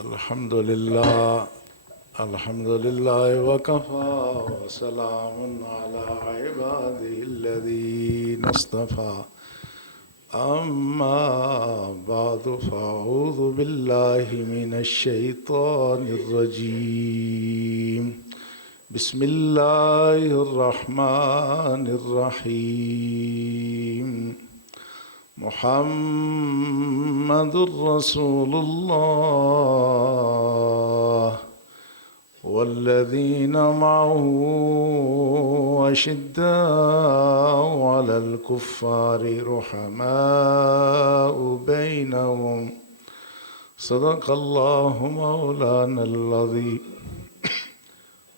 الحمد لله وكفى وسلام على عباده الذين اصطفى أما بعد فأعوذ بالله من الشيطان الرجيم بسم الله الرحمن الرحيم محمد رسول الله والذين معه أشداء على الكفار رحماء بينهم صدق الله مولانا العظيم.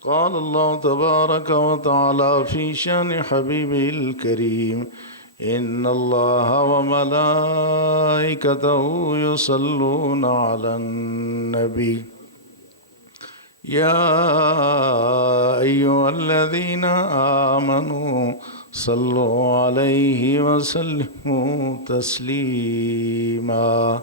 قال الله تبارك وتعالى في شأن حبيبه الكريم إن الله وملائكته يصلون على النبي يا أيها الذين آمنوا صلوا عليه وسلموا تسليما.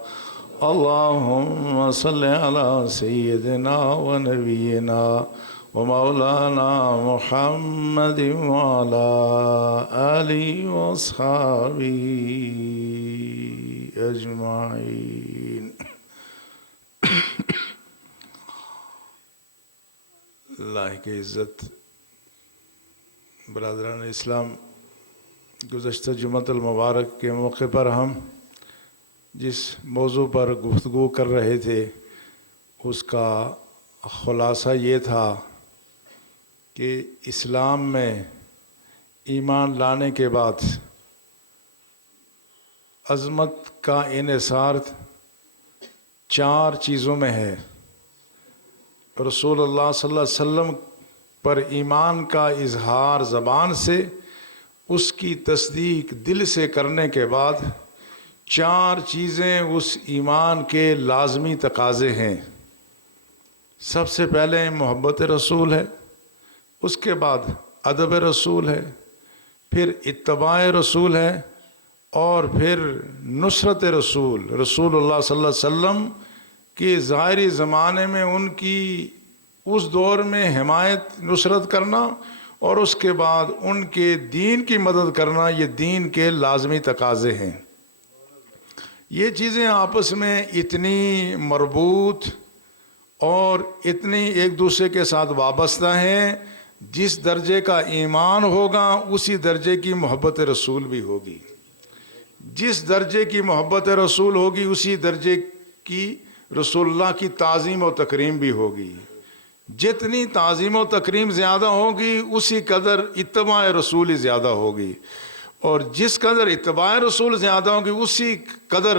اللهم صل على سيدنا ونبينا ومولانا محمد وعلى آله وأصحابه أجمعين. اللہ کی عزت، برادران اسلام، گزشتہ جمعۃ المبارک کے موقع پر ہم جس موضوع پر گفتگو کر رہے تھے اس کا خلاصہ یہ تھا کہ اسلام میں ایمان لانے کے بعد عظمت کا انحصار 4 چیزوں میں ہے. رسول اللہ صلی اللہ علیہ وسلم پر ایمان کا اظہار زبان سے، اس کی تصدیق دل سے کرنے کے بعد 4 چیزیں اس ایمان کے لازمی تقاضے ہیں. سب سے پہلے محبت رسول ہے، اس کے بعد ادب رسول ہے، پھر اتباع رسول ہے، اور پھر نصرت رسول اللہ صلی اللہ علیہ وسلم کہ ظاہری زمانے میں ان کی اس دور میں حمایت نصرت کرنا اور اس کے بعد ان کے دین کی مدد کرنا، یہ دین کے لازمی تقاضے ہیں. یہ چیزیں آپس میں اتنی مربوط اور اتنی ایک دوسرے کے ساتھ وابستہ ہیں، جس درجے کا ایمان ہوگا اسی درجے کی محبت رسول بھی ہوگی. جس درجے کی محبت رسول ہوگی اسی درجے کی رسول اللہ کی تعظیم و تکریم بھی ہوگی. جتنی تعظیم و تکریم زیادہ ہوگی اسی قدر اتباع رسول زیادہ ہوگی، اور جس قدر اتباع رسول زیادہ ہوگی اسی قدر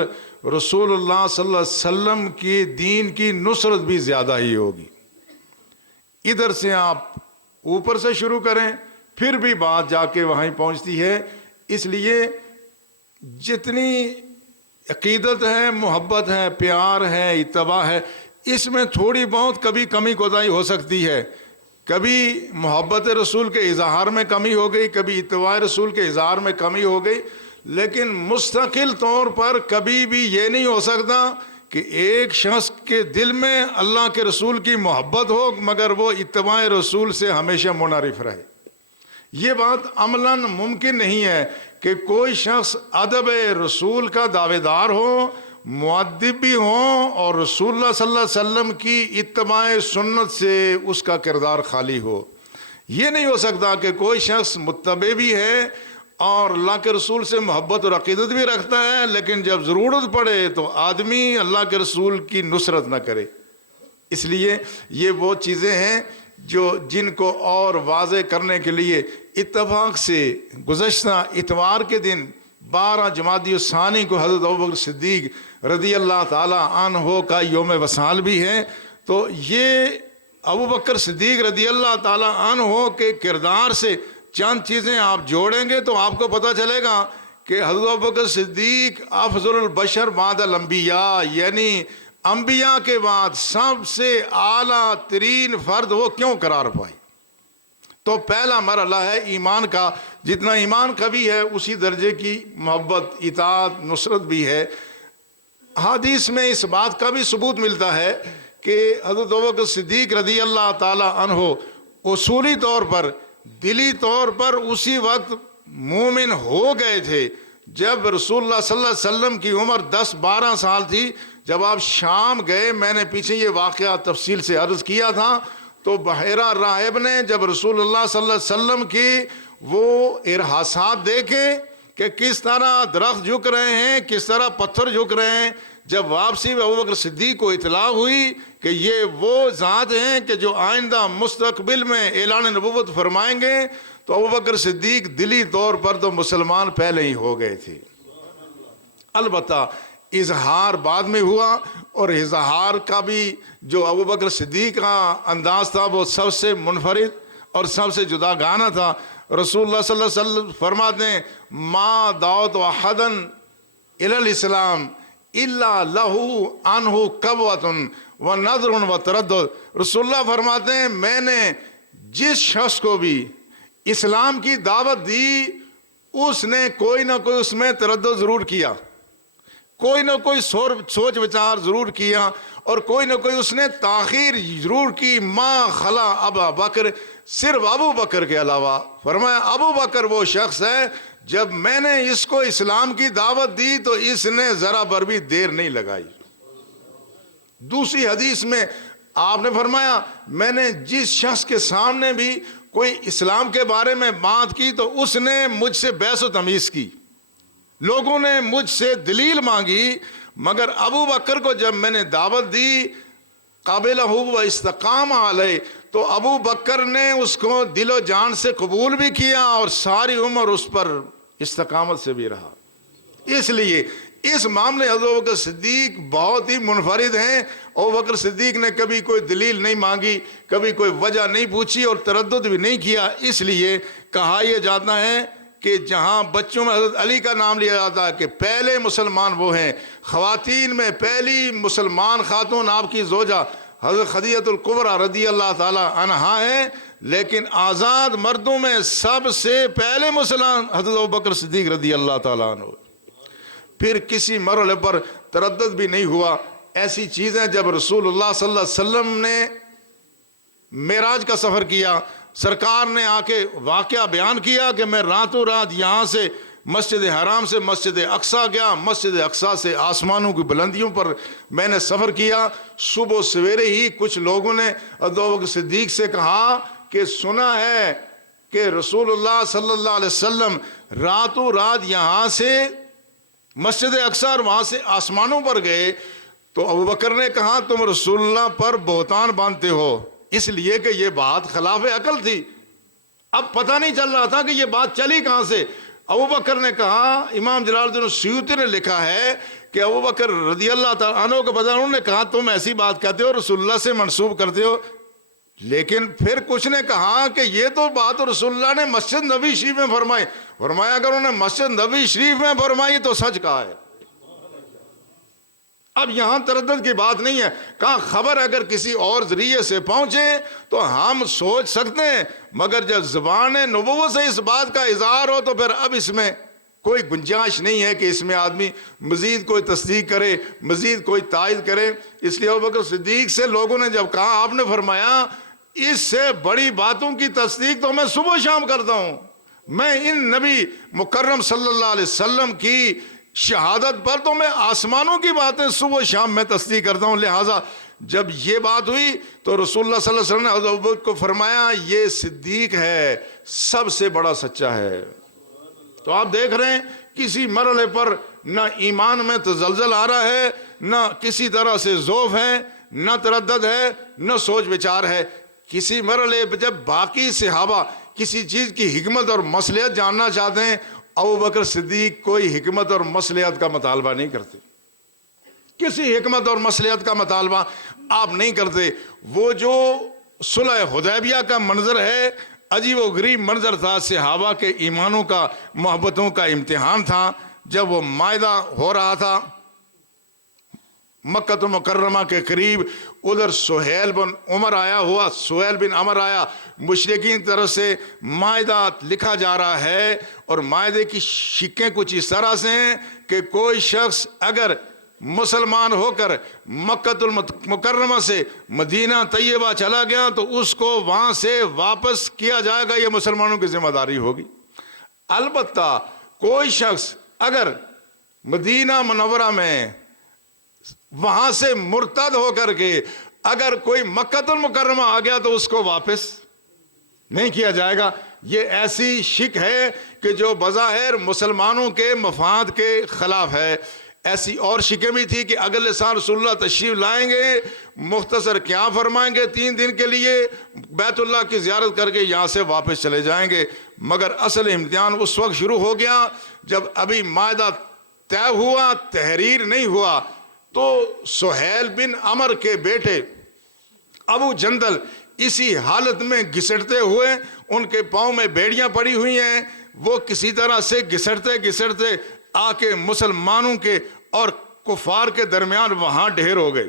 رسول اللہ صلی اللہ علیہ وسلم کی دین کی نصرت بھی زیادہ ہی ہوگی. ادھر سے آپ اوپر سے شروع کریں پھر بھی بات جا کے وہیں پہنچتی ہے. اس لیے جتنی عقیدت ہے، محبت ہے، پیار ہے، اتباع ہے، اس میں تھوڑی بہت کبھی کمی کوتاہی ہو سکتی ہے. کبھی محبت رسول کے اظہار میں کمی ہو گئی، کبھی اتباع رسول کے اظہار میں کمی ہو گئی، لیکن مستقل طور پر کبھی بھی یہ نہیں ہو سکتا کہ ایک شخص کے دل میں اللہ کے رسول کی محبت ہو مگر وہ اتباع رسول سے ہمیشہ منحرف رہے. یہ بات عملاً ممکن نہیں ہے کہ کوئی شخص ادب رسول کا دعوے دار ہو، مؤدب بھی ہوں، اور رسول اللہ صلی اللہ علیہ وسلم کی اتباع سنت سے اس کا کردار خالی ہو. یہ نہیں ہو سکتا کہ کوئی شخص متبع بھی ہے اور اللہ کے رسول سے محبت اور عقیدت بھی رکھتا ہے، لیکن جب ضرورت پڑے تو آدمی اللہ کے رسول کی نصرت نہ کرے. اس لیے یہ وہ چیزیں ہیں جن کو اور واضح کرنے کے لیے اتفاق سے گزشتہ اتوار کے دن 12 جمادی الثانی کو حضرت ابوبکر صدیق رضی اللہ تعالی عنہ کا یوم وصال بھی ہے. تو یہ ابوبکر صدیق رضی اللہ تعالی عنہ کے کردار سے چند چیزیں آپ جوڑیں گے تو آپ کو پتہ چلے گا کہ حضرت ابوبکر صدیق افضل البشر بعد الانبیاء، یعنی انبیاء کے بعد سب سے اعلیٰ ترین فرد وہ کیوں قرار پائے. تو پہلا مرحلہ ہے ایمان کا. جتنا ایمان قوی ہے اسی درجے کی محبت، اطاعت، نصرت بھی ہے. حدیث میں اس بات کا بھی ثبوت ملتا ہے کہ حضرت ابوبکر صدیق رضی اللہ تعالی عنہ اصولی طور پر دلی طور پر اسی وقت مومن ہو گئے تھے جب رسول اللہ صلی اللہ علیہ وسلم کی عمر 10-12 سال تھی. جب آپ شام گئے، میں نے پیچھے یہ واقعہ تفصیل سے عرض کیا تھا، تو بحیرہ راہب نے جب رسول اللہ صلی اللہ علیہ وسلم کی وہ ارحاسات دیکھے کہ کس طرح درخت جھک رہے ہیں، کس طرح پتھر جھک رہے ہیں، جب واپسی میں ابوبکر صدیق کو اطلاع ہوئی کہ یہ وہ ذات ہیں کہ جو آئندہ مستقبل میں اعلان نبوت فرمائیں گے، تو ابوبکر صدیق دلی طور پر تو مسلمان پہلے ہی ہو گئے تھے. البتہ اظہار بعد میں ہوا، اور اظہار کا بھی جو ابوبکر صدیق کا انداز تھا وہ سب سے منفرد اور سب سے جدا گانا تھا. رسول اللہ صلی اللہ علیہ وسلم فرماتے ہیں ما دعوت احدا الی الاسلام الا لہ عنہ قبوۃ ونظر وتردد. رسول اللہ فرماتے ہیں میں نے جس شخص کو بھی اسلام کی دعوت دی، اس نے کوئی نہ کوئی اس میں تردد ضرور کیا، کوئی نہ کوئی سوچ وچار ضرور کیا، اور کوئی نہ کوئی اس نے تاخیر ضرور کی. ما خلا ابا بکر، صرف ابو بکر کے علاوہ. فرمایا ابو بکر وہ شخص ہے جب میں نے اس کو اسلام کی دعوت دی تو اس نے ذرا بر بھی دیر نہیں لگائی. دوسری حدیث میں آپ نے فرمایا میں نے جس شخص کے سامنے بھی کوئی اسلام کے بارے میں بات کی تو اس نے مجھ سے بحث و تمیز کی، لوگوں نے مجھ سے دلیل مانگی، مگر ابو بکر کو جب میں نے دعوت دی قابلہ و استقام علیہ، تو ابو بکر نے اس کو دل و جان سے قبول بھی کیا اور ساری عمر اس پر استقامت سے بھی رہا. اس لیے اس معاملے حضرت ابوبکر صدیق بہت ہی منفرد ہیں. ابوبکر صدیق نے کبھی کوئی دلیل نہیں مانگی، کبھی کوئی وجہ نہیں پوچھی اور تردد بھی نہیں کیا. اس لیے کہا یہ جاتا ہے کہ جہاں بچوں میں حضرت علی کا نام لیا جاتا ہے کہ پہلے مسلمان وہ ہیں، خواتین میں پہلی مسلمان خاتون آپ کی زوجہ حضرت خدیجہ الکبریٰ رضی اللہ تعالی عنہا ہے، لیکن آزاد مردوں میں سب سے پہلے مسلمان حضرت ابوبکر صدیق رضی اللہ تعالی عنہ. پھر کسی مرحلے پر تردد بھی نہیں ہوا. ایسی چیزیں جب رسول اللہ صلی اللہ علیہ وسلم نے معراج کا سفر کیا، سرکار نے آ کے واقعہ بیان کیا کہ میں راتوں رات یہاں سے مسجد حرام سے مسجد اقصیٰ گیا، مسجد اقصیٰ سے آسمانوں کی بلندیوں پر میں نے سفر کیا. صبح سویرے ہی کچھ لوگوں نے حضرت ابوبکر صدیق سے کہا کہ سنا ہے کہ رسول اللہ صلی اللہ علیہ وسلم راتوں رات یہاں سے مسجد اقصیٰ اور وہاں سے آسمانوں پر گئے. تو ابوبکر نے کہا تم رسول اللہ پر بہتان باندھتے ہو، اس لیے کہ یہ بات خلاف عقل تھی. اب پتہ نہیں چل رہا تھا کہ یہ بات چلی کہاں سے. ابوبکر نے کہا، امام جلال الدین السیوطی نے لکھا ہے کہ ابوبکر رضی اللہ تعالیٰ عنہ کے بدل انہوں نے کہا تم ایسی بات کہتے ہو، رسول اللہ سے منسوب کرتے ہو. لیکن پھر کچھ نے کہا کہ یہ تو بات رسول اللہ نے مسجد نبوی شریف میں فرمائی. فرمایا اگر انہوں نے مسجد نبوی شریف میں فرمائی تو سچ کہا ہے. اب یہاں تردد کی بات نہیں ہے. کہا خبر اگر کسی اور ذریعے سے پہنچے تو ہم سوچ سکتے ہیں، مگر جب زبان نبوت سے اس بات کا اظہار ہو تو پھر اب اس میں کوئی گنجائش نہیں ہے کہ اس میں آدمی مزید کوئی تصدیق کرے، مزید کوئی تائید کرے. اس لیے ابوبکر صدیق سے لوگوں نے جب کہا، آپ نے فرمایا اس سے بڑی باتوں کی تصدیق تو میں صبح شام کرتا ہوں. میں ان نبی مکرم صلی اللہ علیہ وسلم کی شہادت پر تو میں آسمانوں کی باتیں صبح شام میں تصدیق کرتا ہوں. لہٰذا جب یہ بات ہوئی تو رسول اللہ صلی اللہ علیہ وسلم نے حضرت ابوبکر کو فرمایا یہ صدیق ہے، سب سے بڑا سچا ہے. تو آپ دیکھ رہے ہیں کسی مرحلے پر نہ ایمان میں تزلزل آ رہا ہے، نہ کسی طرح سے ذوف ہے، نہ تردد ہے، نہ سوچ وچار ہے. کسی مرحلے پہ جب باقی صحابہ کسی چیز کی حکمت اور مصلحت جاننا چاہتے ہیں، ابوبکر صدیق کوئی حکمت اور مصلحت کا مطالبہ نہیں کرتے. کسی حکمت اور مصلحت کا مطالبہ آپ نہیں کرتے. وہ جو صلح حدیبیہ کا منظر ہے، عجیب و غریب منظر تھا. صحابہ کے ایمانوں کا، محبتوں کا امتحان تھا. جب وہ معاہدہ ہو رہا تھا مکہ مکرمہ کے قریب، ادھر سہیل بن عمر آیا ہوا، سہیل بن عمر آیا. مشرکین کی طرف سے معاہدہ لکھا جا رہا ہے، اور معاہدے کی شکیں کچھ اس طرح سے ہیں کہ کوئی شخص اگر مسلمان ہو کر مکۃ المکرمہ سے مدینہ طیبہ چلا گیا تو اس کو وہاں سے واپس کیا جائے گا، یہ مسلمانوں کی ذمہ داری ہوگی۔ البتہ کوئی شخص اگر مدینہ منورہ میں وہاں سے مرتد ہو کر کے اگر کوئی مکۃ المکرمہ آ گیا تو اس کو واپس نہیں کیا جائے گا۔ یہ ایسی شک ہے کہ جو بظاہر مسلمانوں کے مفاد کے خلاف ہے۔ ایسی اور شکیں بھی تھی کہ اگلے سال رسول اللہ تشریف لائیں گے، مختصر کیا فرمائیں گے 3 دن کے لیے بیت اللہ کی زیارت کر کے یہاں سے واپس چلے جائیں گے۔ مگر اصل امتحان اس وقت شروع ہو گیا جب ابھی معاہدہ طے ہوا، تحریر نہیں ہوا، تو سہیل بن عمر کے بیٹے ابو جندل اسی حالت میں گھسٹتے ہوئے، ان کے پاؤں میں بیڑیاں پڑی ہوئی ہیں، وہ کسی طرح سے گھسٹتے آ کے مسلمانوں کے اور کفار کے درمیان وہاں ڈھیر ہو گئے۔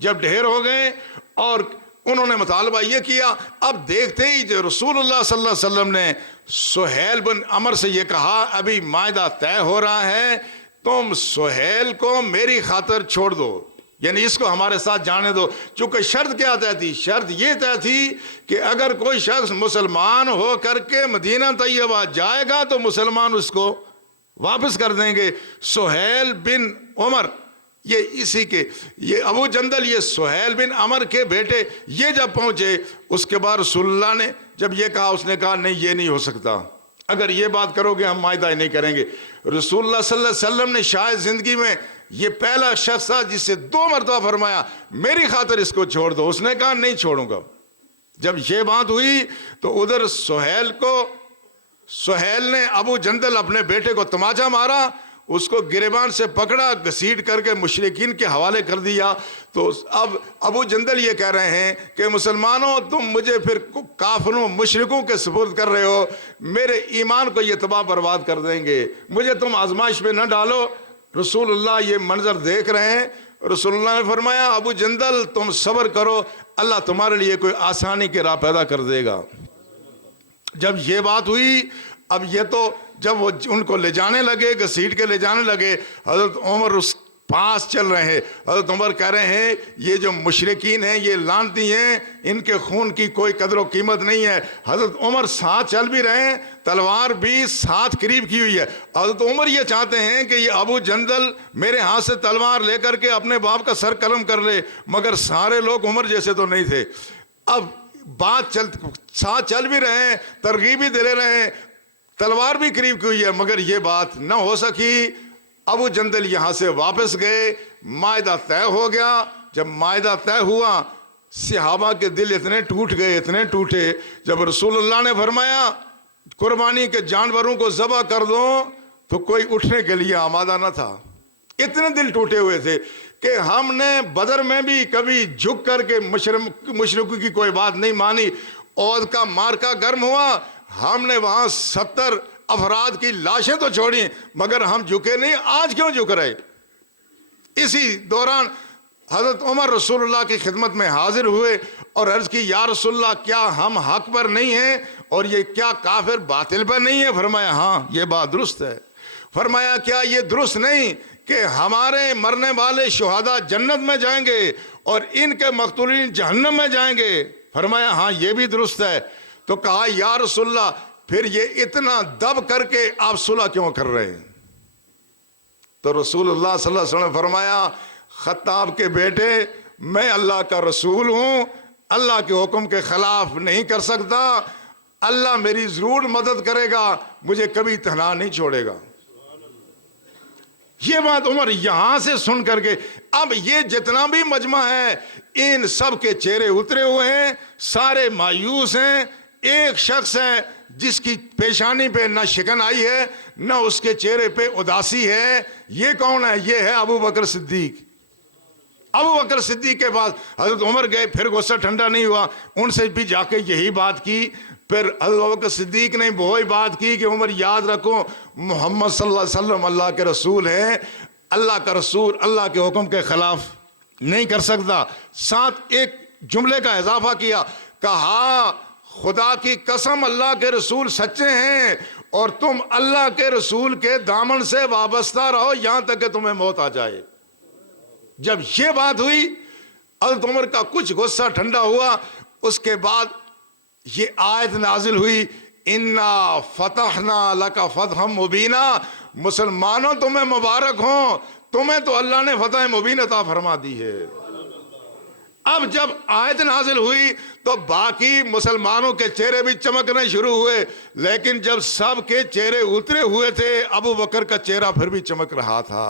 جب ڈھیر ہو گئے اور انہوں نے مطالبہ یہ کیا، اب دیکھتے ہی جو رسول اللہ صلی اللہ علیہ وسلم نے سہیل بن عمر سے یہ کہا ابھی معاہدہ طے ہو رہا ہے، تم سہیل کو میری خاطر چھوڑ دو، یعنی اس کو ہمارے ساتھ جانے دو۔ چونکہ شرط کیا طے تھی؟ شرط یہ طے تھی کہ اگر کوئی شخص مسلمان ہو کر کے مدینہ طیبہ جائے گا تو مسلمان اس کو واپس کر دیں گے۔ سہیل بن عمر یہ ابو جندل، یہ سہیل بن عمر کے بیٹے، یہ جب پہنچے اس کے بعد رسول اللہ نے جب یہ کہا، اس نے کہا نہیں یہ نہیں ہو سکتا، اگر یہ بات کرو گے ہم معاہدہ نہیں کریں گے۔ رسول اللہ صلی اللہ علیہ وسلم نے شاید زندگی میں یہ پہلا شخص تھا جس سے 2 مرتبہ فرمایا میری خاطر اس کو چھوڑ دو، اس نے کہا نہیں چھوڑوں گا۔ جب یہ بات ہوئی تو ادھر سہیل نے ابو جندل اپنے بیٹے کو تماچا مارا، اس کو گریبان سے پکڑا، گھسیٹ کر کے مشرکین کے حوالے کر دیا۔ تو اب ابو جندل یہ کہہ رہے ہیں کہ مسلمانوں تم مجھے پھر کافروں مشرکوں کے سپرد کر رہے ہو، میرے ایمان کو یہ تباہ برباد کر دیں گے، مجھے تم آزمائش میں نہ ڈالو۔ رسول اللہ یہ منظر دیکھ رہے ہیں۔ رسول اللہ نے فرمایا ابو جندل تم صبر کرو، اللہ تمہارے لیے کوئی آسانی کی راہ پیدا کر دے گا۔ جب یہ بات ہوئی، اب یہ تو جب وہ ان کو لے جانے لگے، گھسیٹ کے لے جانے لگے، حضرت عمر اس پاس چل رہے ہیں۔ حضرت عمر کہہ رہے ہیں یہ جو مشرکین ہیں یہ لعنتی ہیں، ان کے خون کی کوئی قدر و قیمت نہیں ہے۔ حضرت عمر ساتھ چل بھی رہے ہیں، تلوار بھی ساتھ قریب کی ہوئی ہے۔ حضرت عمر یہ چاہتے ہیں کہ یہ ابو جندل میرے ہاتھ سے تلوار لے کر کے اپنے باپ کا سر قلم کر لے، مگر سارے لوگ عمر جیسے تو نہیں تھے۔ اب بات ساتھ چل بھی رہے ہیں، ترغیب بھی دے رہے ہیں، تلوار بھی قریب کی ہوئی ہے، مگر یہ بات نہ ہو سکی۔ ابو جندل یہاں سے واپس گئے، معاہدہ طے ہو گیا۔ جب معاہدہ طے ہوا صحابہ کے دل اتنے ٹوٹ گئے، اتنے ٹوٹے، جب رسول اللہ نے فرمایا قربانی کے جانوروں کو ذبح کر دو تو کوئی اٹھنے کے لیے آمادہ نہ تھا۔ اتنے دل ٹوٹے ہوئے تھے کہ ہم نے بدر میں بھی کبھی جھک کر کے مشرکوں کی کوئی بات نہیں مانی۔ عہد کا مارکا گرم ہوا، ہم نے وہاں 70 افراد کی لاشیں تو چھوڑی مگر ہم جھکے نہیں۔ آج کیوں جھک رہے؟ اسی دوران حضرت عمر رسول اللہ کی خدمت میں حاضر ہوئے اور عرض کی یا رسول اللہ کیا ہم حق پر نہیں ہیں اور یہ کیا کافر باطل پر نہیں ہے؟ فرمایا ہاں یہ بات درست ہے۔ فرمایا کیا یہ درست نہیں کہ ہمارے مرنے والے شہداء جنت میں جائیں گے اور ان کے مقتولین جہنم میں جائیں گے؟ فرمایا ہاں یہ بھی درست ہے۔ تو کہا یا رسول اللہ پھر یہ اتنا دب کر کے آپ صلح کیوں کر رہے ہیں؟ تو رسول اللہ صلی اللہ علیہ وسلم نے فرمایا خطاب کے بیٹے میں اللہ کا رسول ہوں، اللہ کے حکم کے خلاف نہیں کر سکتا، اللہ میری ضرور مدد کرے گا، مجھے کبھی تنہا نہیں چھوڑے گا۔ یہ بات عمر یہاں سے سن کر کے اب یہ جتنا بھی مجمع ہے ان سب کے چہرے اترے ہوئے ہیں، سارے مایوس ہیں۔ ایک شخص ہے جس کی پیشانی پہ نہ شکن آئی ہے نہ اس کے چہرے پہ اداسی ہے۔ یہ کون ہے؟ یہ ہے ابو بکر صدیق۔ ابو بکر صدیق کے پاس حضرت عمر گئے، پھر غصہ ٹھنڈا نہیں ہوا، ان سے بھی جا کے یہی بات کی۔ پھر حضرت ابو بکر صدیق نے وہی بات کی کہ عمر یاد رکھو محمد صلی اللہ علیہ وسلم اللہ کے رسول ہیں، اللہ کا رسول اللہ کے حکم کے خلاف نہیں کر سکتا۔ ساتھ ایک جملے کا اضافہ کیا، کہا خدا کی قسم اللہ کے رسول سچے ہیں اور تم اللہ کے رسول کے دامن سے وابستہ رہو یہاں تک کہ تمہیں موت آ جائے۔ جب یہ بات ہوئی حضرت عمر کا کچھ غصہ ٹھنڈا ہوا، اس کے بعد یہ آیت نازل ہوئی، انا فتحنا لک فتحا مبینا، مسلمانوں تمہیں مبارک ہوں، تمہیں تو اللہ نے فتح مبین عطا فرما دی ہے۔ اب جب آیت نازل ہوئی تو باقی مسلمانوں کے چہرے بھی چمکنے شروع ہوئے، لیکن جب سب کے چہرے اترے ہوئے تھے ابو بکر کا چہرہ پھر بھی چمک رہا تھا،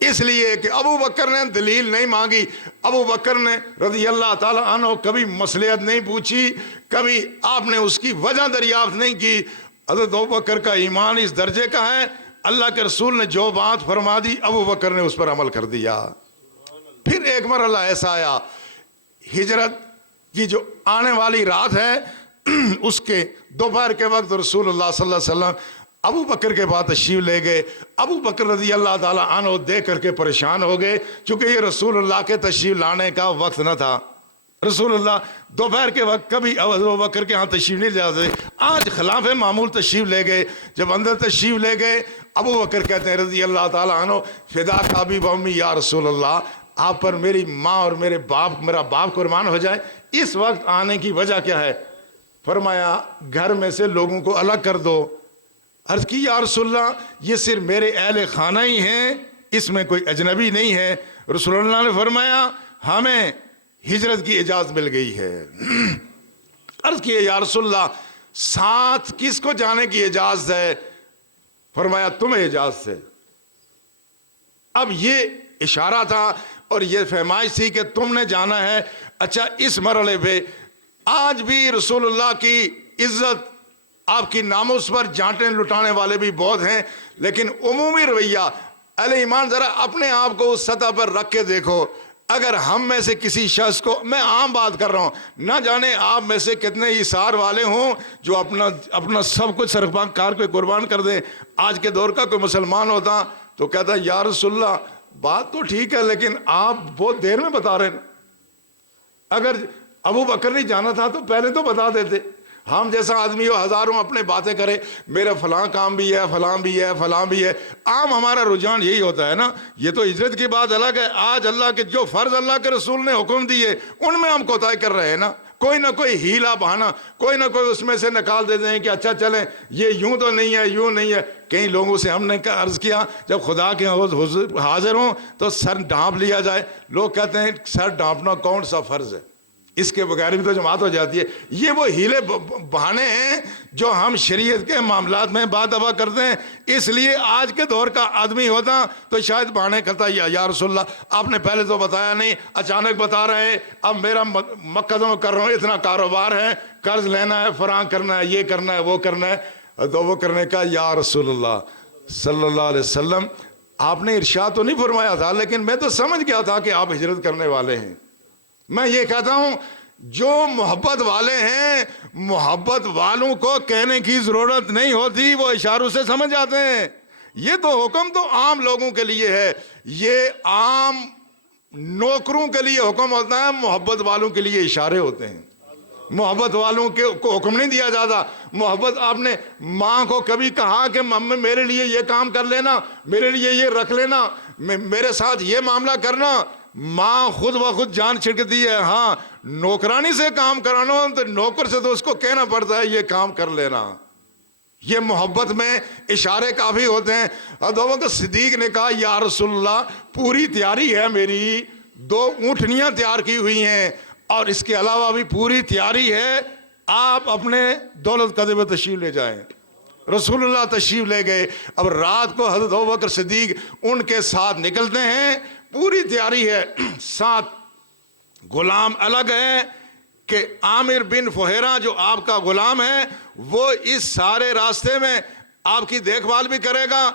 اس لیے کہ ابو بکر نے دلیل نہیں مانگی، ابو بکر نے رضی اللہ تعالیٰ عنہ کبھی مصلحت نہیں پوچھی، کبھی آپ نے اس کی وجہ دریافت نہیں کی۔ حضرت ابو بکر کا ایمان اس درجے کا ہے، اللہ کے رسول نے جو بات فرما دی ابو بکر نے اس پر عمل کر دیا۔ پھر ایک مرحلہ ایسا آیا، ہجرت کی جو آنے والی رات ہے اس کے دوپہر کے وقت رسول اللہ صلی اللہ علیہ وسلم ابو بکر کے پاس تشریف لے گئے۔ ابو بکر رضی اللہ تعالیٰ عنہ دیکھ کر کے پریشان ہو گئے، چونکہ یہ رسول اللہ کے تشریف لانے کا وقت نہ تھا۔ رسول اللہ دوپہر کے وقت کبھی ابو بکر کے ہاں تشریف نہیں لے جاتے، آج خلاف معمول تشریف لے گئے۔ جب اندر تشریف لے گئے ابو بکر کہتے ہیں رضی اللہ تعالیٰ عنہ، فداک ابی و امی یا رسول اللہ، آپ پر میری ماں اور میرا باپ قربان ہو جائے، اس وقت آنے کی وجہ کیا ہے؟ فرمایا گھر میں سے لوگوں کو الگ کر دو۔ عرض کی یا رسول اللہ یہ صرف میرے اہل خانہ ہی ہیں، اس میں کوئی اجنبی نہیں ہے۔ رسول اللہ نے فرمایا ہمیں ہجرت کی اجازت مل گئی ہے۔ عرض کی یا رسول اللہ ساتھ کس کو جانے کی اجازت ہے؟ فرمایا تمہیں اجازت ہے۔ اب یہ اشارہ تھا اور یہ فہمائش تھی کہ تم نے جانا ہے۔ اچھا اس مرحلے پہ آج بھی رسول اللہ کی عزت، آپ کی ناموس پر جانٹیں لٹانے والے بھی بہت ہیں، لیکن عمومی رویہ اہل ایمان ذرا اپنے آپ کو اس سطح پر رکھ کے دیکھو۔ اگر ہم میں سے کسی شخص کو، میں عام بات کر رہا ہوں، نہ جانے آپ میں سے کتنے ایثار والے ہوں جو اپنا سب کچھ سرکار پہ قربان کر دیں۔ آج کے دور کا کوئی مسلمان ہوتا تو کہتا یا رسول اللہ بات تو ٹھیک ہے لیکن آپ بہت دیر میں بتا رہے ہیں۔ اگر ابو بکر نہیں جانا تھا تو پہلے تو بتا دیتے۔ ہم جیسا آدمی ہو ہزاروں اپنے باتیں کرے، میرا فلاں کام بھی ہے، فلاں بھی ہے، فلاں بھی ہے۔ عام ہمارا رجحان یہی ہوتا ہے نا۔ یہ تو ہجرت کی بات الگ ہے، آج اللہ کے جو فرض اللہ کے رسول نے حکم دیے ان میں ہم کوتاہی کر رہے ہیں نا۔ کوئی نہ کوئی ہیلا بہانا، کوئی نہ کوئی اس میں سے نکال دیتے ہیں کہ اچھا چلیں یہ یوں تو نہیں ہے، یوں نہیں ہے۔ کئی لوگوں سے ہم نے عرض کیا جب خدا کے حضور حاضر ہوں تو سر ڈھانپ لیا جائے۔ لوگ کہتے ہیں سر ڈھانپنا کون سا فرض ہے، اس کے بغیر بھی تو جماعت ہو جاتی ہے۔ یہ وہ ہیلے بہانے ہیں جو ہم شریعت کے معاملات میں بات دبا کرتے ہیں۔ اس لیے آج کے دور کا آدمی ہوتا تو شاید بہانے کرتا یا رسول اللہ آپ نے پہلے تو بتایا نہیں، اچانک بتا رہے ہیں، اب میرا مقدمہ کر رہا ہوں، اتنا کاروبار ہے، قرض لینا ہے، فراں کرنا ہے، یہ کرنا ہے، وہ کرنا ہے۔ تو وہ کرنے کا یا رسول اللہ صلی اللہ علیہ وسلم آپ نے ارشاد تو نہیں فرمایا تھا، لیکن میں تو سمجھ گیا تھا کہ آپ ہجرت کرنے والے ہیں۔ میں یہ کہتا ہوں جو محبت والے ہیں، محبت والوں کو کہنے کی ضرورت نہیں ہوتی، وہ اشاروں سے سمجھ جاتے ہیں۔ یہ تو حکم تو عام لوگوں کے لیے ہے، یہ عام نوکروں کے لیے حکم ہوتا ہے، محبت والوں کے لیے اشارے ہوتے ہیں۔ محبت والوں کو حکم نہیں دیا جاتا۔ محبت آپ نے ماں کو کبھی کہا کہ ممی میرے لیے یہ کام کر لینا، میرے لیے یہ رکھ لینا، میرے ساتھ یہ معاملہ کرنا؟ ماں خود بخود جان چھڑکتی ہے۔ ہاں نوکرانی سے کام کرانا تو نوکر سے تو اس کو کہنا پڑتا ہے یہ کام کر لینا۔ یہ محبت میں اشارے کافی ہوتے ہیں۔ ابو بکر صدیق نے کہا یا رسول اللہ پوری تیاری ہے، میری 2 اونٹنیاں تیار کی ہوئی ہیں اور اس کے علاوہ بھی پوری تیاری ہے، آپ اپنے دولت قدر پہ تشریف لے جائیں۔ رسول اللہ تشریف لے گئے۔ اب رات کو حضرت ابو بکر صدیق ان کے ساتھ نکلتے ہیں، پوری تیاری ہے، ساتھ غلام الگ ہے کہ عامر بن فہیرہ جو آپ کا غلام ہے وہ اس سارے راستے میں آپ کی دیکھ بھال بھی کرے گا۔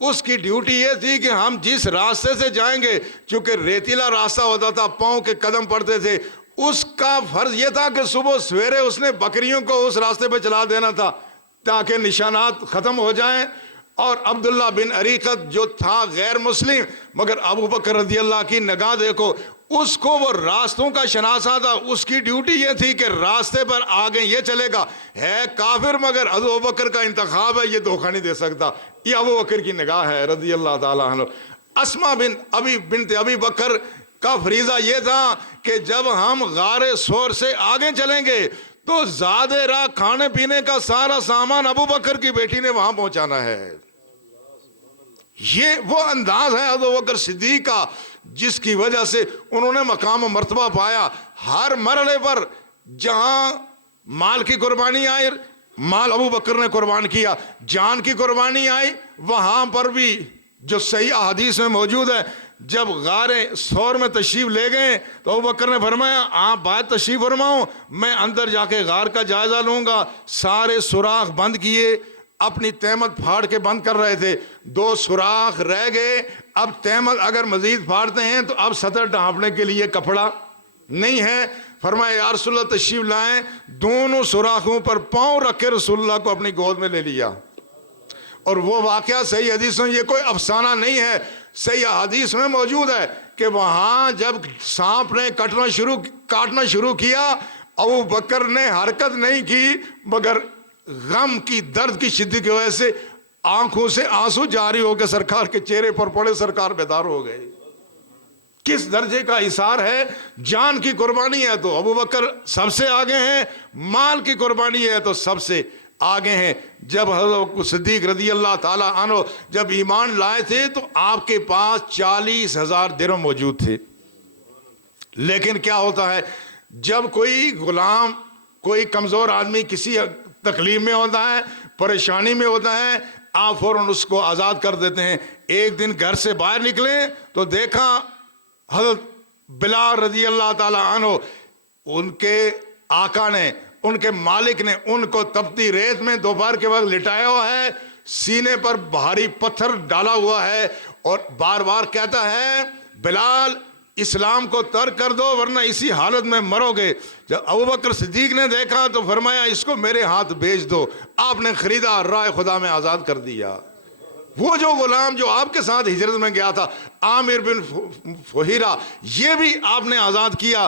اس کی ڈیوٹی یہ تھی کہ ہم جس راستے سے جائیں گے، چونکہ ریتیلا راستہ ہوتا تھا، پاؤں کے قدم پڑتے تھے، اس کا فرض یہ تھا کہ صبح سویرے اس نے بکریوں کو اس راستے پہ چلا دینا تھا تاکہ نشانات ختم ہو جائیں۔ اور عبداللہ بن عریقت جو تھا غیر مسلم، مگر ابو بکر رضی اللہ کی نگاہ دیکھو، اس کو وہ راستوں کا شناسا تھا، اس کی ڈیوٹی یہ تھی کہ راستے پر آگے یہ چلے گا، ہے کافر مگر ابو بکر کا انتخاب ہے، یہ دھوکہ نہیں دے سکتا، یہ ابو بکر کی نگاہ ہے رضی اللہ تعالیٰ عنہ۔ اسما بنت ابی بکر کا فریضہ یہ تھا کہ جب ہم غار سور سے آگے چلیں گے تو زیادہ راہ کھانے پینے کا سارا سامان ابو بکر کی بیٹی نے وہاں پہنچانا ہے۔ یہ وہ انداز ہے ابو بکر صدیق کا جس کی وجہ سے انہوں نے مقام و مرتبہ پایا۔ ہر مرحلے پر جہاں مال کی قربانی آئی، مال ابو بکر نے قربان کیا، جان کی قربانی آئی، وہاں پر بھی جو صحیح احادیث میں موجود ہے، جب غار سور میں تشریف لے گئے تو ابو بکر نے فرمایا آپ باہر تشریف فرماؤ، میں اندر جا کے غار کا جائزہ لوں گا۔ سارے سوراخ بند کیے، اپنی تہمت پھاڑ کے بند کر رہے تھے، 2 سوراخ رہ گئے۔ اب تہمت اگر مزید پھاڑتے ہیں تو اب سطح ڈھانپنے کے لیے کپڑا نہیں ہے۔ فرمایا یا رسول اللہ تشریف لائیں، دونوں سوراخوں پر پاؤں رکھ کے رسول اللہ کو اپنی گود میں لے لیا۔ اور وہ واقعہ صحیح حدیث میں، یہ کوئی افسانہ نہیں ہے، صحیح حدیث میں موجود ہے کہ وہاں جب سانپ نے کاٹنا شروع کیا، ابو بکر نے حرکت نہیں کی مگر غم کی، درد کی شدت کی وجہ سے آنکھوں سے آنسو جاری ہو کے سرکار کے چہرے پر پڑے، سرکار بیدار ہو گئے۔ کس درجے کا اثار ہے، جان کی قربانی ہے تو ابو بکر سب سے آگے ہیں، مال کی قربانی ہے تو سب سے آگے ہیں۔ جب حضرت صدیق رضی اللہ تعالی عنہ جب ایمان لائے تھے تو آپ کے پاس 40,000 درہم موجود تھے، لیکن کیا ہوتا ہے جب کوئی غلام، کوئی کمزور آدمی کسی تکلیف میں ہوتا ہے، پریشانی میں ہوتا ہے، آپ فوراً اس کو آزاد کر دیتے ہیں۔ ایک دن گھر سے باہر نکلے تو دیکھا حضرت بلال رضی اللہ تعالی عنہ، ان کے آقا نے، ان کے مالک نے ان کو تپتی ریت میں دوپہر کے وقت لٹایا ہوا ہے، سینے پر بھاری پتھر ڈالا ہوا ہے اور بار بار کہتا ہے بلال اسلام کو ترک کر دو ورنہ اسی حالت میں مرو گے۔ جب ابو بکر صدیق نے دیکھا تو فرمایا اس کو میرے ہاتھ بھیج دو، آپ نے خریدا، راہ خدا میں آزاد کر دیا۔ وہ جو غلام جو آپ کے ساتھ ہجرت میں گیا تھا، عامر بن فہیرہ، یہ بھی آپ نے آزاد کیا۔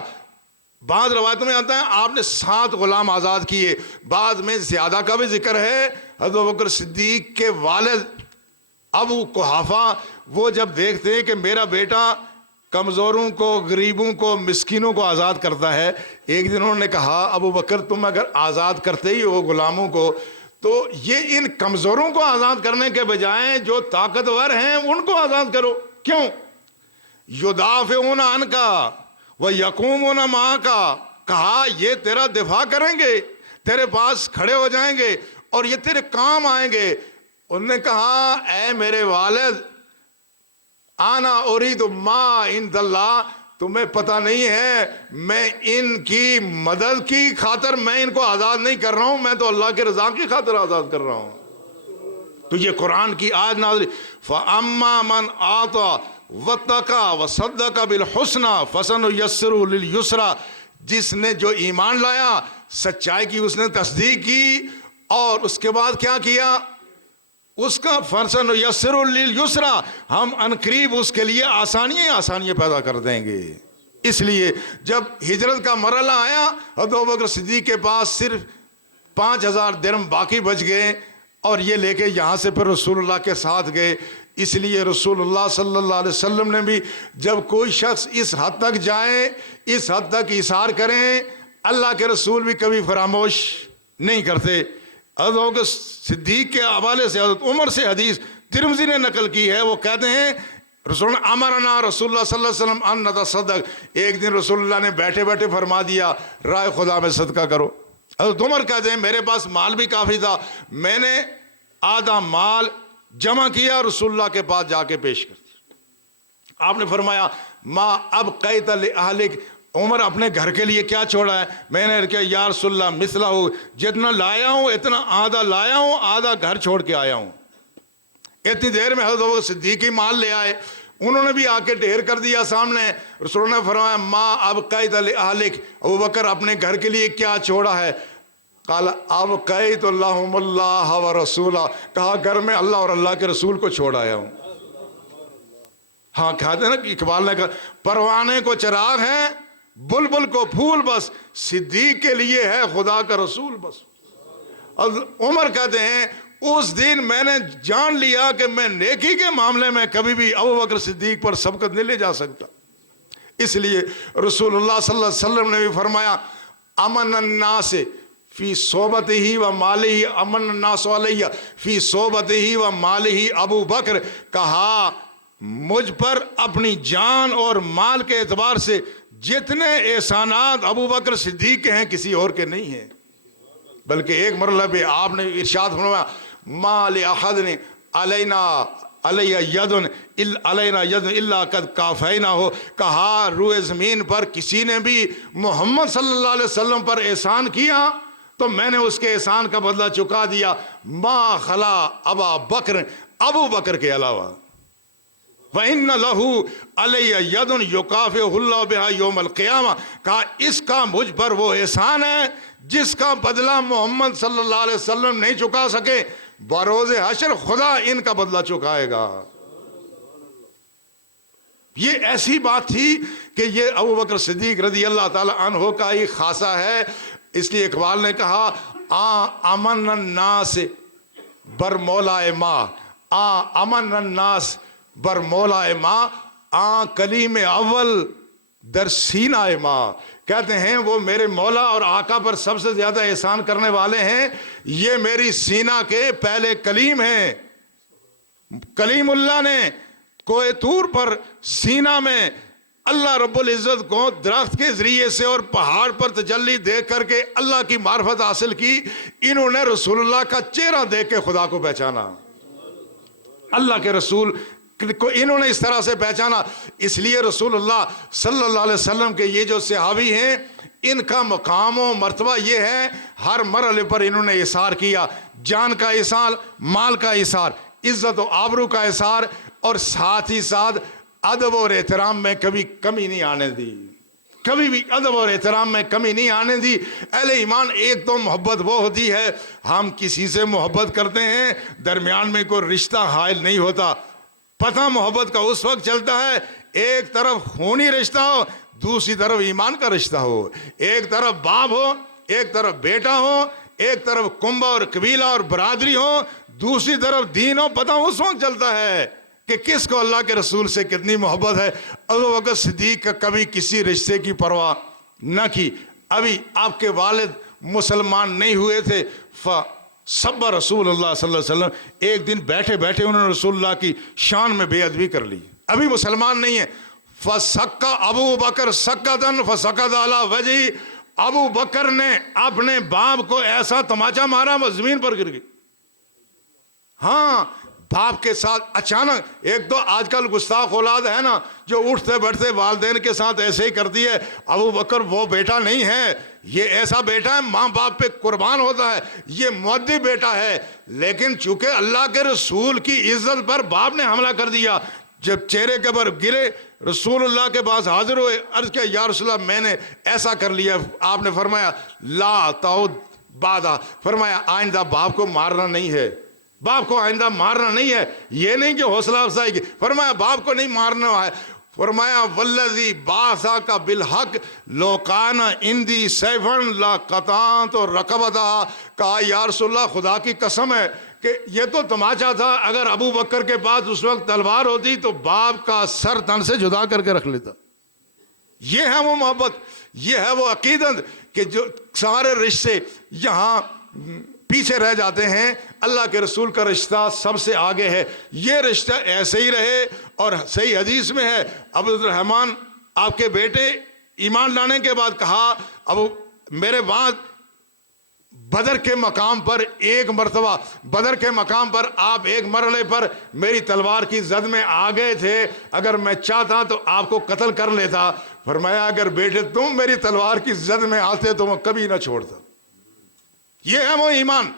بعض روایتوں میں آتا ہے آپ نے 7 غلام آزاد کیے، بعض میں زیادہ کا بھی ذکر ہے۔ حضرت ابو بکر صدیق کے والد ابو قحافہ وہ جب دیکھتے ہیں کہ میرا بیٹا کمزوروں کو، غریبوں کو، مسکینوں کو آزاد کرتا ہے، ایک دن انہوں نے کہا ابو بکر تم اگر آزاد کرتے ہی ہو غلاموں کو تو یہ ان کمزوروں کو آزاد کرنے کے بجائے جو طاقتور ہیں ان کو آزاد کرو۔ کیوں؟ یدافعون عنک ویقومون معک، کہا یہ تیرا دفاع کریں گے، تیرے پاس کھڑے ہو جائیں گے اور یہ تیرے کام آئیں گے۔ انہوں نے کہا اے میرے والد آنا ارید ما عند اللہ، تمہیں پتہ نہیں ہے میں ان کی مدد کی خاطر میں ان کو آزاد نہیں کر رہا ہوں، میں تو اللہ کے رضا کی خاطر آزاد کر رہا ہوں۔ تو یہ قرآن کی آیت نازل، فَأَمَّا مَنْ آتَى وَاتَّقَى وَصَدَّقَ بِالْحُسْنَى فَسَنُيَسِّرُهُ لِلْيُسْرَى، جس نے جو ایمان لایا، سچائی کی اس نے تصدیق کی اور اس کے بعد کیا کیا، اس کا فَسَنُيَسِّرُهُ لِلْيُسْرَى، ہم عنقریب اس کے لیے آسانیاں پیدا کر دیں گے۔ اس لیے جب ہجرت کا مرحلہ آیا، حضرت ابوبکر صدیق کے پاس صرف 5,000 درہم باقی بچ گئے اور یہ لے کے یہاں سے پھر رسول اللہ کے ساتھ گئے۔ اس لیے رسول اللہ صلی اللہ علیہ وسلم نے بھی جب کوئی شخص اس حد تک جائے، اس حد تک اثار کریں، اللہ کے رسول بھی کبھی فراموش نہیں کرتے۔ حضرت ابوبکر صدیق کے حوالے سے حضرت عمر سے حدیث ترمذی نے نقل کی ہے، وہ کہتے ہیں رسول امرنا رسول اللہ صلی اللہ علیہ وسلم ان نتصدق، ایک دن رسول اللہ نے بیٹھے بیٹھے فرما دیا راہ خدا میں صدقہ کرو۔ حضرت عمر کہتے ہیں میرے پاس مال بھی کافی تھا، میں نے آدھا مال جمع کیا، رسول اللہ کے پاس جا کے پیش کر دیا۔ آپ نے فرمایا ما ابقیت لأہلک، عمر اپنے گھر کے لیے کیا چھوڑا ہے؟ میں نے کہا یا رسول اللہ مثلہ ہو، جتنا لایا ہوں اتنا آدھا لایا ہوں، آدھا گھر چھوڑ کے آیا ہوں۔ اتنی دیر میں حضرت ابوبکر صدیق مال لے آئے، انہوں نے بھی آ کے ڈھیر کر دیا سامنے۔ رسول نے فرمایا ما ابقیت لأہلک، ابوبکر اپنے گھر کے لیے کیا چھوڑا ہے؟ قال ابقیت اللہم اللہ ورسولہ، کہا گھر میں اللہ اور اللہ کے رسول کو چھوڑ آیا ہوں۔ ہاں کہتے ہیں نا کہ اقبال نے کہا پروانے کو چراغ ہے بلبل کو پھول بس، صدیق کے لیے ہے خدا کا رسول بس۔ اور عمر کہتے ہیں اس دن میں نے جان لیا کہ میں نیکی کے معاملے میں کبھی بھی ابوبکر صدیق پر سبقت نہیں لے جا سکتا۔ اس لیے رسول اللہ صلی اللہ علیہ وسلم نے بھی فرمایا امن الناس فی صحبتہ و مالہ، امن الناس علیہ فی صحبتہ و مالہ ابو بکر، کہا مجھ پر اپنی جان اور مال کے اعتبار سے جتنے احسانات ابو بکر صدیق کے ہیں کسی اور کے نہیں ہیں۔ بلکہ ایک مرتبہ پہ آپ نے ارشاد فرمایا ما لأحد علینا علیہ ید علینا ید الا قد کافینا ہو، کہا روئے زمین پر کسی نے بھی محمد صلی اللہ علیہ وسلم پر احسان کیا تو میں نے اس کے احسان کا بدلہ چکا دیا، ما خلا ابا بکر، ابو بکر کے علاوہ۔ وَإِنَّ لَهُ عَلَيَّ يَدٌ يُكَافِئُهُ اللَّهُ بِهَا يَوْمَ الْقِيَامَةِ، کہا اس کا مجھ پر وہ احسان ہے جس کا بدلہ محمد صلی اللہ علیہ وسلم نہیں چکا سکے، بروز حشر خدا ان کا بدلہ چکائے گا۔ یہ ایسی بات تھی کہ یہ ابوبکر صدیق رضی اللہ تعالی عنہ کا ہی خاصہ ہے۔ اس لیے اقبال نے کہا امن الناس بر مولائے ما، امن الناس بر مولائے ما، کلیم اول در سینہ ما، کہتے ہیں وہ میرے مولا اور آقا پر سب سے زیادہ احسان کرنے والے ہیں، یہ میری سینہ کے پہلے کلیم ہیں۔ کلیم اللہ نے کوہ طور پر سینہ میں اللہ رب العزت کو درخت کے ذریعے سے اور پہاڑ پر تجلی دیکھ کر کے اللہ کی معرفت حاصل کی، انہوں نے رسول اللہ کا چہرہ دیکھ کے خدا کو پہچانا، اللہ کے رسول کو انہوں نے اس طرح سے پہچانا۔ اس لیے رسول اللہ صلی اللہ علیہ وسلم کے یہ جو صحابی ہیں ان کا مقام و مرتبہ یہ ہے، ہر مرحلے پر انہوں نے احسار کیا، جان کا احسار، مال کا احسار، عزت و آبرو کا احسار، اور ساتھ ہی ساتھ ادب اور احترام میں کبھی کمی نہیں آنے دی، کبھی بھی ادب اور احترام میں کمی نہیں آنے دی۔ اہل ایمان ایک تو محبت وہ ہوتی ہے ہم کسی سے محبت کرتے ہیں درمیان میں کوئی رشتہ حائل نہیں ہوتا، پتہ محبت کا اس وقت چلتا ہے ایک طرف خونی رشتہ ہو دوسری طرف ایمان کا رشتہ ہو، ایک طرف باپ ہو ایک طرف بیٹا ہو، ایک طرف کنبہ اور قبیلہ اور برادری ہو دوسری طرف دین ہو، پتہ اس وقت چلتا ہے کہ کس کو اللہ کے رسول سے کتنی محبت ہے۔ ابوبکر صدیق کا کبھی کسی رشتے کی پرواہ نہ کی۔ ابھی آپ کے والد مسلمان نہیں ہوئے تھے، سب رسول اللہ صلی اللہ علیہ وسلم، ایک دن بیٹھے بیٹھے انہوں نے رسول اللہ کی شان میں بے ادبی کر لی، ابھی مسلمان نہیں ہے۔ فَسَقَّ ابو بکر سَقَّةً فَسَقَطَ عَلَى وَجْهِهِ، ابو بکر نے اپنے باپ کو ایسا تماچا مارا وہ زمین پر گر گئی۔ ہاں باپ کے ساتھ اچانک، ایک تو آج کل گستاخ اولاد ہے نا جو اٹھتے بیٹھتے والدین کے ساتھ ایسے ہی کرتی ہے، ابو بکر وہ بیٹا نہیں ہے، یہ ایسا بیٹا ہے ماں باپ پہ قربان ہوتا ہے، یہ مؤدب بیٹا ہے، لیکن چونکہ اللہ کے رسول کی عزت پر باپ نے حملہ کر دیا، جب چہرے کے پر گرے رسول اللہ کے پاس حاضر ہوئے، عرض کیا یا رسول اللہ میں نے ایسا کر لیا، آپ نے فرمایا لا تعود بعدا، فرمایا آئندہ باپ کو مارنا نہیں ہے، باپ کو آئندہ مارنا نہیں ہے، یہ نہیں کہ حوصلہ افزائی کی، فرمایا باپ کو نہیں مارنا ہے، فرمایا والذی بعثک بالحق لو کان عندی سیفا لقطعت رقبتہ، کہا یا رسول اللہ خدا کی قسم ہے کہ یہ تو تماچا تھا، اگر ابو بکر کے پاس اس وقت تلوار ہوتی تو باپ کا سر تن سے جدا کر کے رکھ لیتا۔ یہ ہے وہ محبت، یہ ہے وہ عقیدت کہ جو سارے رشتے یہاں پیچھے رہ جاتے ہیں، اللہ کے رسول کا رشتہ سب سے آگے ہے، یہ رشتہ ایسے ہی رہے۔ اور صحیح حدیث میں ہے عبدالرحمن آپ کے بیٹے ایمان لانے کے بعد کہا ابو میرے بعد بدر کے مقام پر ایک مرتبہ، بدر کے مقام پر آپ ایک مرحلے پر میری تلوار کی زد میں آ گئے تھے، اگر میں چاہتا تو آپ کو قتل کر لیتا، فرمایا اگر بیٹے تم میری تلوار کی زد میں آتے تو میں کبھی نہ چھوڑتا۔ یہ ہے وہ ایمان،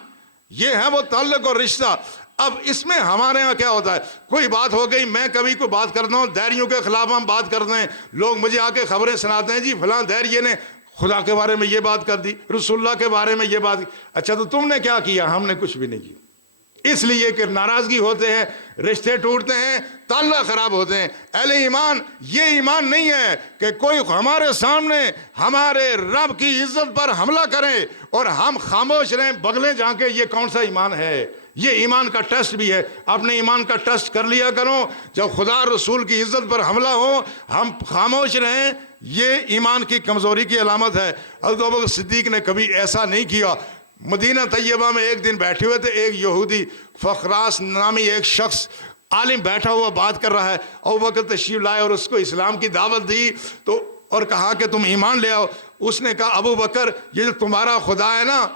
یہ ہے وہ تعلق اور رشتہ۔ اب اس میں ہمارے ہاں کیا ہوتا ہے، کوئی بات ہو گئی، میں کبھی کوئی بات کرتا ہوں دہریوں کے خلاف ہم بات کرتے ہیں، لوگ مجھے آ کے خبریں سناتے ہیں جی فلاں دہریے نے خدا کے بارے میں یہ بات کر دی، رسول اللہ کے بارے میں یہ بات، اچھا تو تم نے کیا کیا؟ ہم نے کچھ بھی نہیں کیا۔ اس لیے کہ ناراضگی ہوتے ہیں، رشتے ٹوٹتے ہیں، تعلق خراب ہوتے ہیں۔ اہل ایمان، یہ ایمان نہیں ہے کہ کوئی ہمارے سامنے ہمارے رب کی عزت پر حملہ کرے اور ہم خاموش رہیں، بغلیں جا کے۔ یہ کون سا ایمان ہے؟ یہ ایمان کا ٹیسٹ بھی ہے، اپنے ایمان کا ٹیسٹ کر لیا کرو۔ جب خدا رسول کی عزت پر حملہ ہو ہم خاموش رہیں، یہ ایمان کی کمزوری کی علامت ہے۔ حضرت ابوبکر صدیق نے کبھی ایسا نہیں کیا۔ مدینہ طیبہ میں ایک دن بیٹھے ہوئے تھے، ایک یہودی فخراس نامی ایک شخص عالم بیٹھا ہوا بات کر رہا ہے۔ ابوبکر تشریف لائے اور اس کو اسلام کی دعوت دی تو اور کہا کہ تم ایمان لے آؤ۔ اس نے کہا ابوبکر یہ جو تمہارا خدا ہے نا،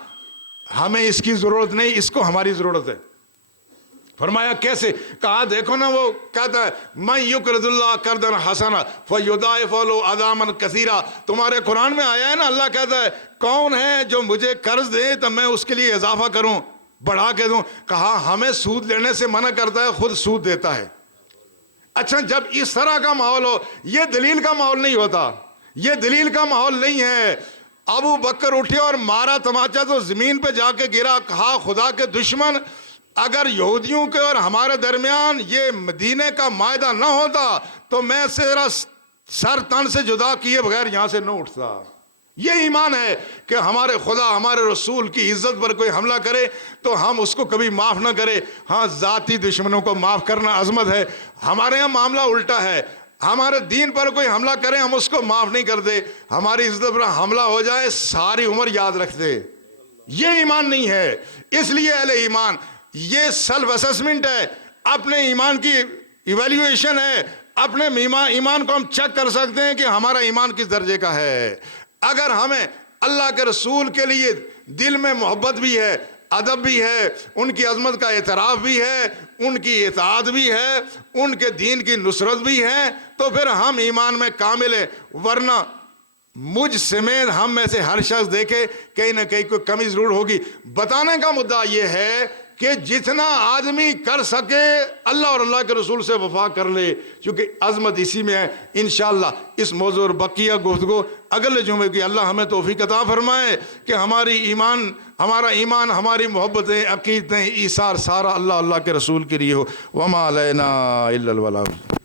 ہمیں اس کی ضرورت نہیں، اس کو ہماری ضرورت ہے۔ فرمایا کیسے؟ کہا دیکھو نا، وہ کہتا ہے من یقرض اللہ قرضا حسنا فیضاعف له اضعافا کثیرا۔ تمہارے قرآن میں آیا ہے نا، اللہ کہتا ہے کون ہے جو مجھے قرض دے تو میں اس کے لیے اضافہ کروں، بڑھا کے دوں۔ کہا ہمیں سود لینے سے منع کرتا ہے، خود سود دیتا ہے۔ اچھا، جب اس طرح کا ماحول ہو، یہ دلیل کا ماحول نہیں ہوتا، یہ دلیل کا ماحول نہیں ہے۔ ابو بکر اٹھے اور مارا تماچا تو زمین پہ جا کے گرا۔ کہا خدا کے دشمن، اگر یہودیوں کے اور ہمارے درمیان یہ مدینے کا معاہدہ نہ ہوتا تو میں تیرا سر تن سے جدا کیے بغیر یہاں سے نہ اٹھتا۔ یہ ایمان ہے کہ ہمارے خدا ہمارے رسول کی عزت پر کوئی حملہ کرے تو ہم اس کو کبھی معاف نہ کرے۔ ہاں، ذاتی دشمنوں کو معاف کرنا عظمت ہے۔ ہمارے یہاں معاملہ الٹا ہے، ہمارے دین پر کوئی حملہ کرے ہم اس کو معاف نہیں کرتے، ہماری عزت پر حملہ ہو جائے ساری عمر یاد رکھتے۔ یہ ایمان نہیں ہے۔ اس لیے اہل ایمان، یہ سیلف اسسمنٹ ہے، اپنے ایمان کی ایویلیویشن ہے۔ اپنے ایمان کو ہم چیک کر سکتے ہیں کہ ہمارا ایمان کس درجے کا ہے۔ اگر ہمیں اللہ کے رسول کے لیے دل میں محبت بھی ہے، ادب بھی ہے، ان کی عظمت کا اعتراف بھی ہے، ان کی اطاعت بھی ہے، ان کے دین کی نصرت بھی ہے، تو پھر ہم ایمان میں کامل ہیں۔ ورنہ مجھ سمیت ہم میں سے ہر شخص دیکھے کہیں نہ کہیں کوئی کمی ضرور ہوگی۔ بتانے کا مدعا یہ ہے کہ جتنا آدمی کر سکے اللہ اور اللہ کے رسول سے وفا کر لے، کیونکہ عظمت اسی میں ہے۔ انشاءاللہ اس موضوع اور بقیہ گفتگو اگلے جمعے کی اللہ ہمیں توفیق عطا فرمائے کہ ہمارا ایمان، ہماری محبتیں، عقیدتیں، ایثار سارا اللہ کے رسول کے لیے ہو۔ وما علینا الا البلاغ۔